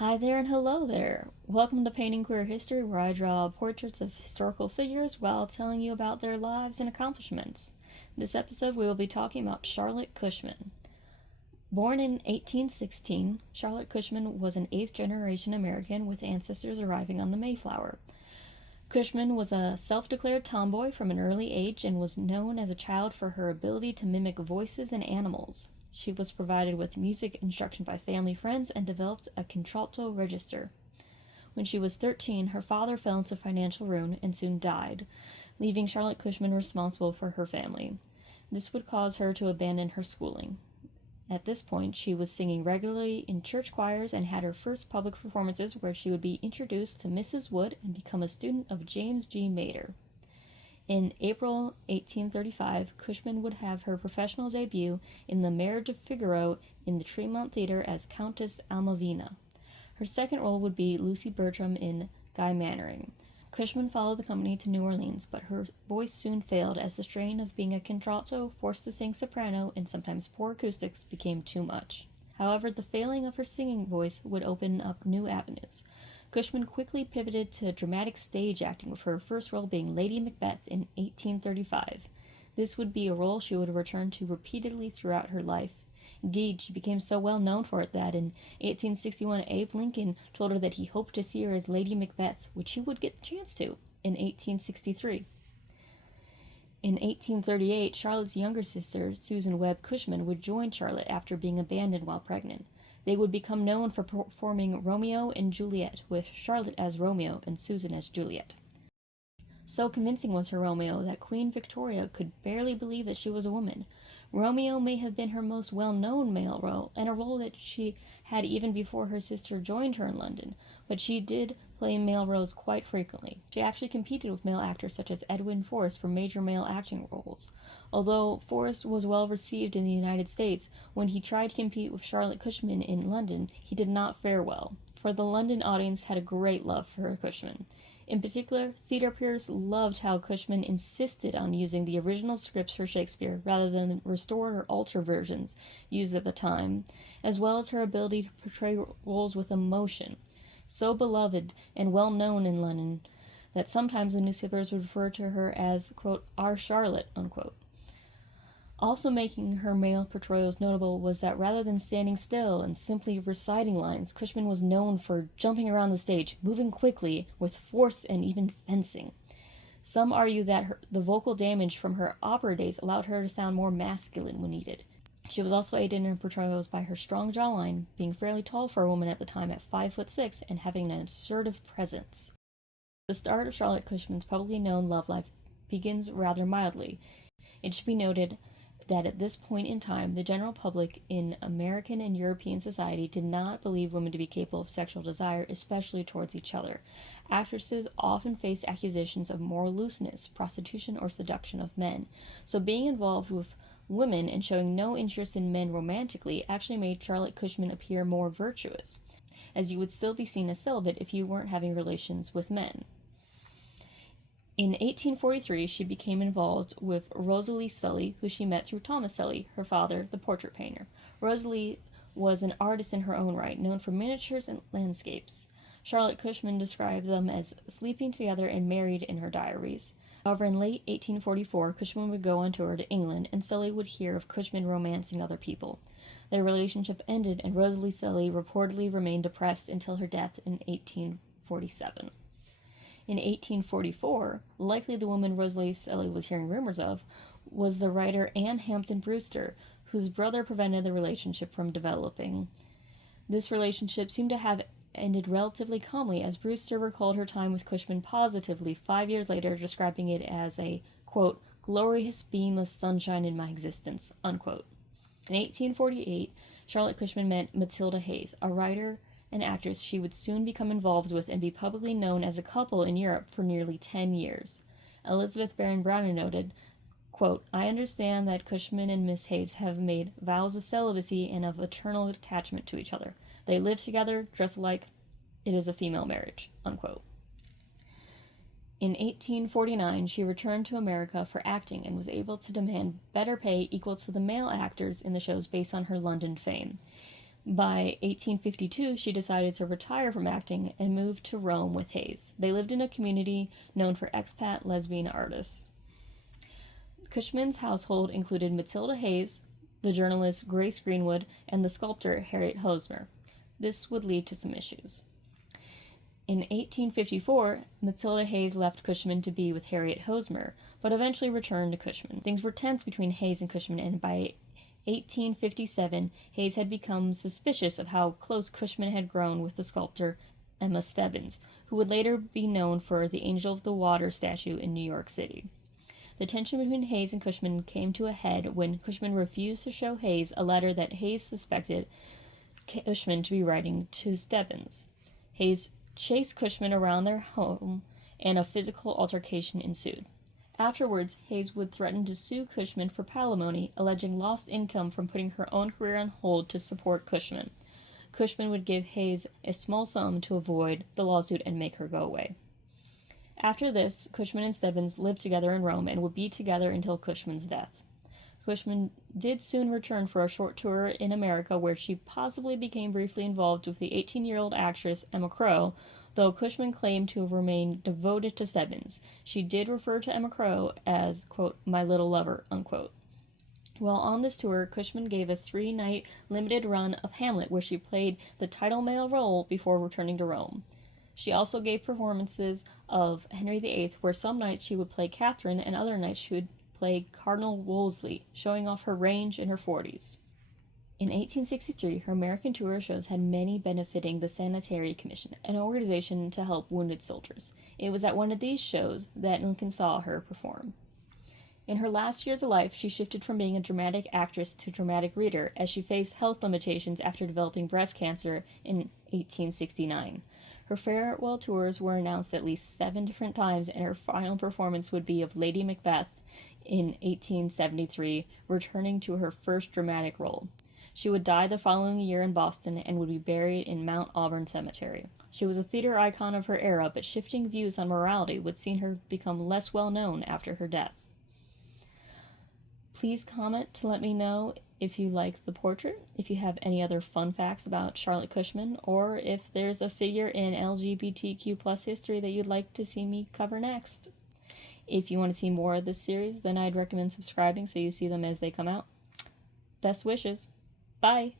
Hi there and hello there. Welcome to Painting Queer History, where I draw portraits of historical figures while telling you about their lives and accomplishments. This episode, we will be talking about Charlotte Cushman. Born in 1816, Charlotte Cushman was an eighth generation American with ancestors arriving on the Mayflower. Cushman was a self declared tomboy from an early age and was known as a child for her ability to mimic voices and animals. She was provided with music instruction by family friends and developed a contralto register. When she was 13, her father fell into financial ruin and soon died, leaving Charlotte Cushman responsible for her family. This would cause her to abandon her schooling. At this point, she was singing regularly in church choirs and had her first public performances where she would be introduced to Mrs. Wood and become a student of James G. Mater. In April 1835, Cushman would have her professional debut in The Marriage of Figaro in the Tremont Theatre as Countess Almovina. Her second role would be Lucy Bertram in Guy Mannering. Cushman followed the company to New Orleans, but her voice soon failed as the strain of being a contralto forced to sing soprano and sometimes poor acoustics became too much. However, the failing of her singing voice would open up new avenues. Cushman quickly pivoted to dramatic stage acting, with her first role being Lady Macbeth in 1835. This would be a role she would return to repeatedly throughout her life. Indeed, she became so well known for it that in 1861 Abe Lincoln told her that he hoped to see her as Lady Macbeth, which she would get the chance to in 1863. In 1838, Charlotte's younger sister, Susan Webb Cushman, would join Charlotte after being abandoned while pregnant. They would become known for performing Romeo and Juliet, with Charlotte as Romeo and Susan as Juliet. So convincing was her Romeo that Queen Victoria could barely believe that she was a woman. Romeo may have been her most well-known male role, and a role that she had even before her sister joined her in London, but she did play male roles quite frequently. She actually competed with male actors such as Edwin Forrest for major male acting roles. Although Forrest was well received in the United States, when he tried to compete with Charlotte Cushman in London, he did not fare well, for the London audience had a great love for Cushman. In particular, theater peers loved how Cushman insisted on using the original scripts for Shakespeare rather than restored or altered versions used at the time, as well as her ability to portray roles with emotion. So beloved and well known in London that sometimes the newspapers would refer to her as, quote, our Charlotte, unquote. Also making her male portrayals notable was that rather than standing still and simply reciting lines, Cushman was known for jumping around the stage, moving quickly, with force and even fencing. Some argue that the vocal damage from her opera days allowed her to sound more masculine when needed. She was also aided in her portrayals by her strong jawline, being fairly tall for a woman at the time at 5'6" and having an assertive presence. The start of Charlotte Cushman's publicly known love life begins rather mildly. It should be noted that at this point in time, the general public in American and European society did not believe women to be capable of sexual desire, especially towards each other. Actresses often faced accusations of moral looseness, prostitution, or seduction of men. So being involved with women and showing no interest in men romantically actually made Charlotte Cushman appear more virtuous, as you would still be seen as celibate if you weren't having relations with men. In 1843, she became involved with Rosalie Sully, who she met through Thomas Sully, her father, the portrait painter. Rosalie was an artist in her own right, known for miniatures and landscapes. Charlotte Cushman described them as sleeping together and married in her diaries. However, in late 1844, Cushman would go on tour to England, and Sully would hear of Cushman romancing other people. Their relationship ended, and Rosalie Sully reportedly remained depressed until her death in 1847. In 1844, likely the woman Rosalie Sully was hearing rumors of was the writer Anne Hampton Brewster, whose brother prevented the relationship from developing. This relationship seemed to have ended relatively calmly, as Brewster recalled her time with Cushman positively 5 years later, describing it as a, quote, glorious beam of sunshine in my existence, unquote. In 1848, Charlotte Cushman met Matilda Hayes, a writer and actress she would soon become involved with and be publicly known as a couple in Europe for nearly 10 years. Elizabeth Barron Browning noted, quote, I understand that Cushman and Miss Hayes have made vows of celibacy and of eternal attachment to each other. They live together, dress alike. It is a female marriage, unquote. In 1849, she returned to America for acting and was able to demand better pay equal to the male actors in the shows based on her London fame. By 1852, she decided to retire from acting and moved to Rome with Hayes. They lived in a community known for expat lesbian artists. Cushman's household included Matilda Hayes, the journalist Grace Greenwood, and the sculptor Harriet Hosmer. This would lead to some issues. In 1854, Matilda Hayes left Cushman to be with Harriet Hosmer, but eventually returned to Cushman. Things were tense between Hayes and Cushman, and by 1857, Hayes had become suspicious of how close Cushman had grown with the sculptor Emma Stebbins, who would later be known for the Angel of the Water statue in New York City. The tension between Hayes and Cushman came to a head when Cushman refused to show Hayes a letter that Hayes suspected Cushman to be writing to Stebbins. Hayes chased Cushman around their home, and a physical altercation ensued. Afterwards, Hayes would threaten to sue Cushman for palimony, alleging lost income from putting her own career on hold to support Cushman. Cushman would give Hayes a small sum to avoid the lawsuit and make her go away. After this, Cushman and Stebbins lived together in Rome and would be together until Cushman's death. Cushman did soon return for a short tour in America where she possibly became briefly involved with the 18-year-old actress Emma Crow, though Cushman claimed to have remained devoted to Stebbins. She did refer to Emma Crow as, quote, my little lover, unquote. While on this tour, Cushman gave a 3-night limited run of Hamlet where she played the title male role before returning to Rome. She also gave performances of Henry VIII where some nights she would play Catherine and other nights she would play Cardinal Wolsey, showing off her range in her 40s. In 1863, her American tour shows had many benefiting the Sanitary Commission, an organization to help wounded soldiers. It was at one of these shows that Lincoln saw her perform. In her last years of life, she shifted from being a dramatic actress to dramatic reader as she faced health limitations after developing breast cancer in 1869. Her farewell tours were announced at least 7 different times, and her final performance would be of Lady Macbeth in 1873, returning to her first dramatic role. She would die the following year in Boston and would be buried in Mount Auburn Cemetery. She was a theater icon of her era, but shifting views on morality would see her become less well known after her death. Please comment to let me know if you like the portrait, if you have any other fun facts about Charlotte Cushman, or if there's a figure in LGBTQ+ history that you'd like to see me cover next. If you want to see more of this series, then I'd recommend subscribing so you see them as they come out. Best wishes. Bye!